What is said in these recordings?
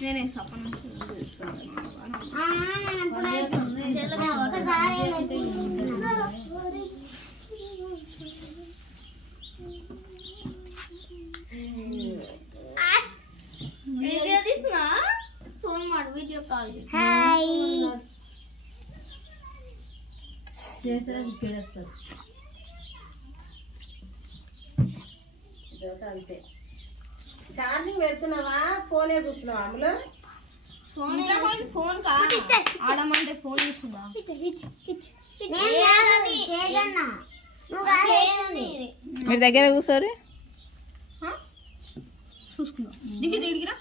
నేనే సపన వీడియో తీసినా ఫోన్ మాడు వీడియో కాల్ హాయ్ చేసే ఇక్కడేస్తారు అంతే ఛార్జింగ్ పెడుతున్నావా ఫోనే చూస్తున్నావా అమ్ములు ఫోన్ ఆడమంటే ఫోన్ చూస్తుందా మీరు దగ్గర కూర్చోరు చూసుకుందాం దిగిరా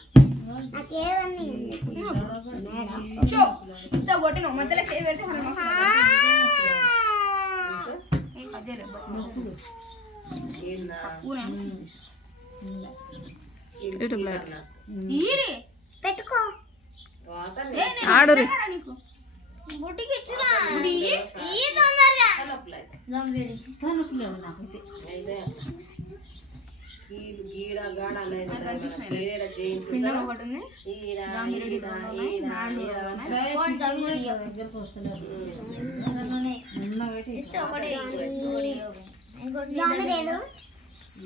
కొట్టిన మధ్యలో సేవ్ పెడితే పెట్టుకో ఆడు బుట్టికి ఇచ్చునా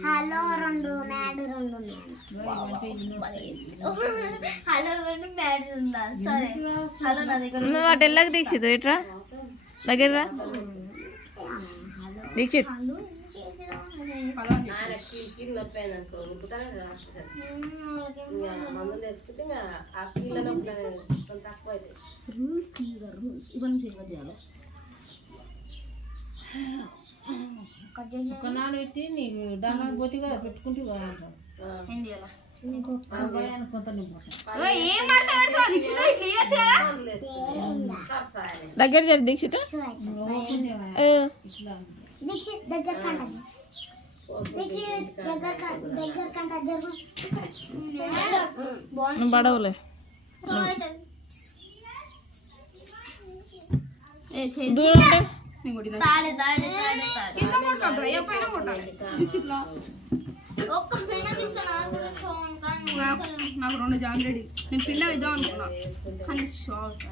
హలో రెండు మ్యాడ్ రెండు హలో రెండు మ్యాడ్ ఉందా సరే హలో నా దగ్గర నువ్వు అటు వెళ్ళక దీక్షిత్ ఇట్రా దగ్గర రా దీక్షిత్ మందులు తెచ్చుకుంటే ఆ కీళ్ళ నొప్పులు తక్కువ అయితే ఒకనాడు పెట్టి నీకు దాని బొత్తిగా పెట్టుకుంటే దగ్గర చేరు దీక్షిత్ నువ్వు పడవలే దూరం ఒక్క పిండ తీస్తున్నా నాకు రెండు జాంగ్రెడీ నేను పిండ ఇద్దాం అనుకున్నా కానీ షార్ట్